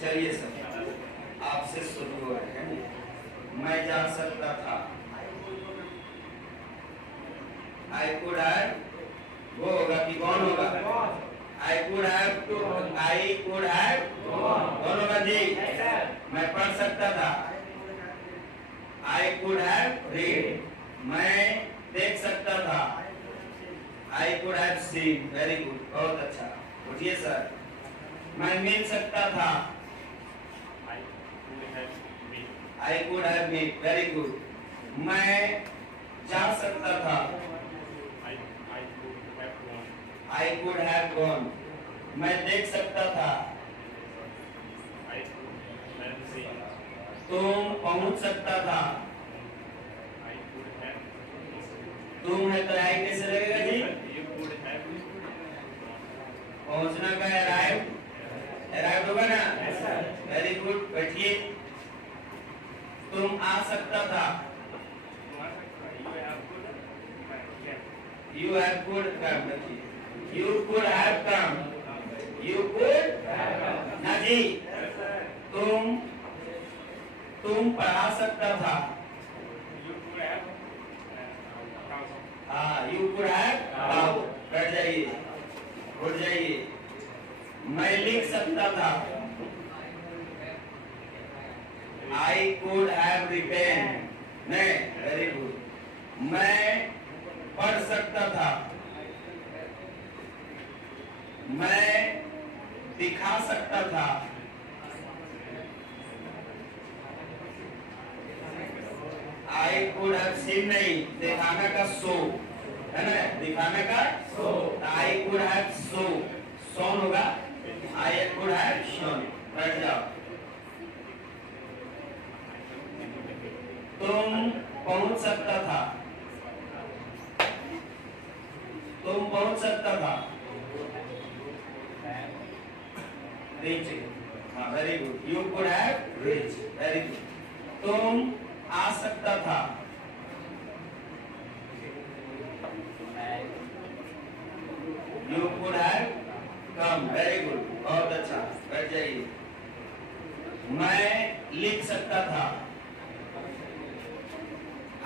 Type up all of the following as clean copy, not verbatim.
चलिए सर, आपसे शुरू हो रहे हैं। मैं जा सकता था, I could have, वो होगा कि कौन होगा? I could have gone, कौन होगा जी? मैं पढ़ सकता था, I could have read, मैं देख सकता था, I could have seen, very good, बहुत अच्छा। उठिए सर। मैं मिल सकता था, I could have met, very good. मैं जा सकता था, I could have gone, मैं देख सकता था, तुम पहुंच सकता था, तुम है तो आई कैसे लगेगा जी? पहुंचना का अराइव होगा ना? वेरी गुड, बैठिए। तुम आ सकता था, you have could come, you could have come, you could ना जी। तुम पढ़ा सकता था, हाँ, you could have taught, बैठ जाइए, उठ जाइए। मैं लिख सकता था, I could have written, नहीं, वेरी गुड। मैं पढ़ सकता था, मैं दिखा सकता था, I could have seen, नहीं, दिखाना का सो है ना, दिखाना का सो, I could have shown होगा, I could have shown, बैठ जाओ। तुम पहुंच सकता था, तुम पहुंच सकता था, reach, हाँ, very good. You could have reached, very good. तुम आ सकता था, You could have come, very good, बहुत अच्छा, बैठ जाइए। मैं लिख सकता था,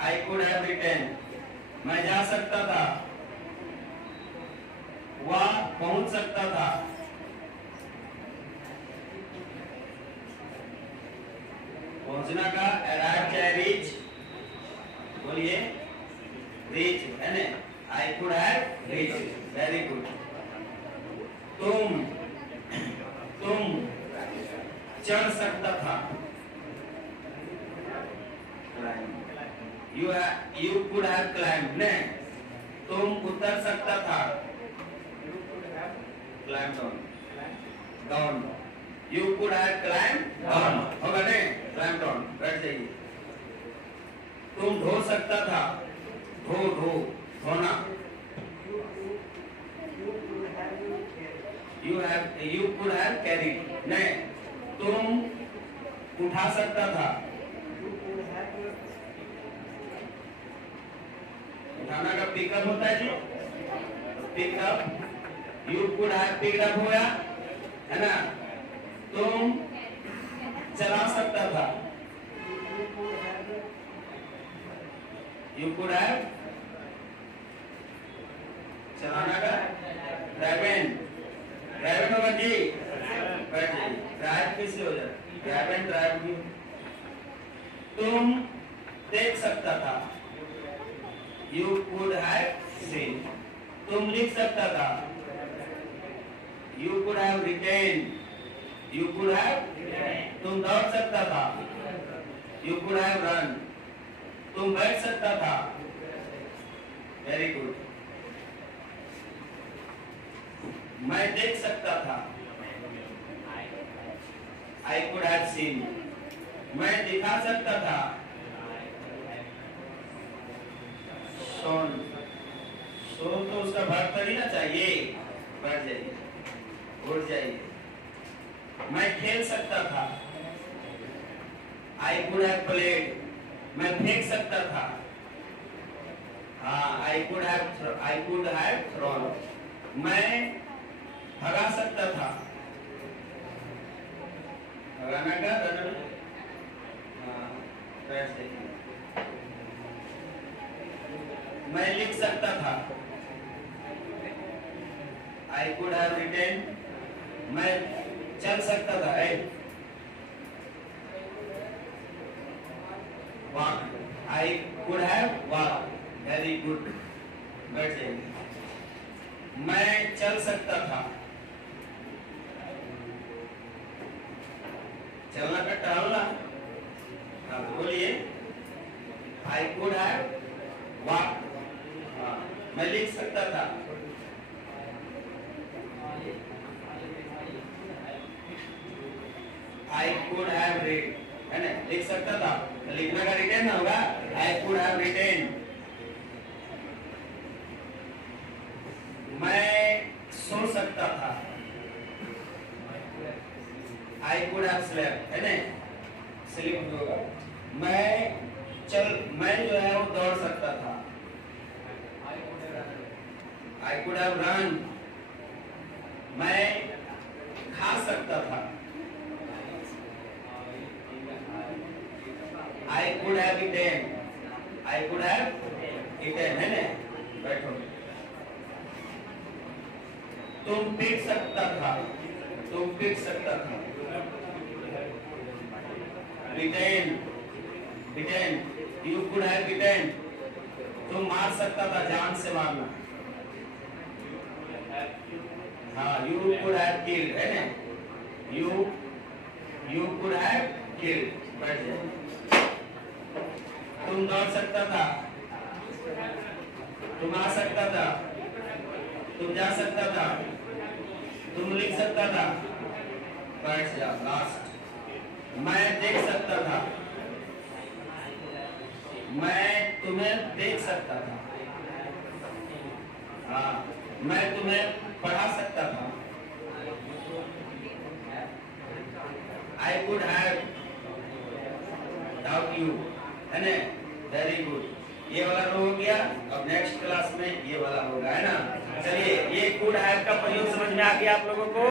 I could have written, मैं जा सकता था, वह पहुंच सकता था, पहुंचना का arrive चाहे reach, बोलिए reach है ना, I could have reached, very good. तुम चढ़ सकता था, you could have climbed, ने, तुम उतर सकता था, climb down, you could have climbed down, होगा ने, climb down, बैठ जाइए। तुम धो सकता था, धोना, you could have carried, ने, तुम उठा सकता था, उठाना का पिकअप होता है जी, pickup, you could have picked up होया है ना। तुम चला सकता था, you could have, चलाना का ड्राइव होगा जी, बैठ जाइए। ड्राइव किससे हो जाए? ड्राइव। तुम देख सकता था, you could have seen, तुम लिख सकता था, you could have written, you could have, तुम दौड़ सकता था, you could have run, तुम बैठ सकता था, वेरी गुड। मैं देख सकता था, I could have seen, मैं दिखा सकता था, shown, तो उसका भाग तो नहीं ना चाहिए, बैठ जाइए, उठ जाइए। मैं खेल सकता था, I could have played, मैं फेंक सकता था, हाँ, I could have thrown, मैं भगा सकता था, लगाना का वैसे मैं लिख सकता था। I could have written, मैं चल सकता था। walk, I could have walked, very good, बैठ जाइए। मैं चल सकता था। चलना का टहलना। हाँ बोलिए। I could have walked, मैं लिख सकता था। I could have read, है ना, लिख सकता था। लिखने का रिटेन ना होगा। I could have written, मैं सो सकता था। I could have slept, है ना, स्लीप होगा। मैं जो है वो दौड़ सकता था। I could have run, मैं खा सकता था। I could have eaten, I could have eaten, है ना, बैठो। तुम पीट सकता था, तुम पीट सकता था। Beaten, beaten, you could have beaten, तुम मार सकता था, जान से मारना। हाँ, you could have killed, है ना, you could have killed, बैठ जाए। तुम दौड़ सकता था, तुम आ सकता था, तुम जा सकता था, तुम लिख सकता था, बैठ जा। लास्ट, मैं देख सकता था, मैं तुम्हें देख सकता था। हाँ, मैं तुम्हें पढ़ा सकता था। I could have taught you, है ना, वेरी गुड। ये वाला हो गया। अब नेक्स्ट क्लास में ये वाला होगा, है ना। चलिए, ये could have का प्रयोग समझ में आ गया आप लोगों को।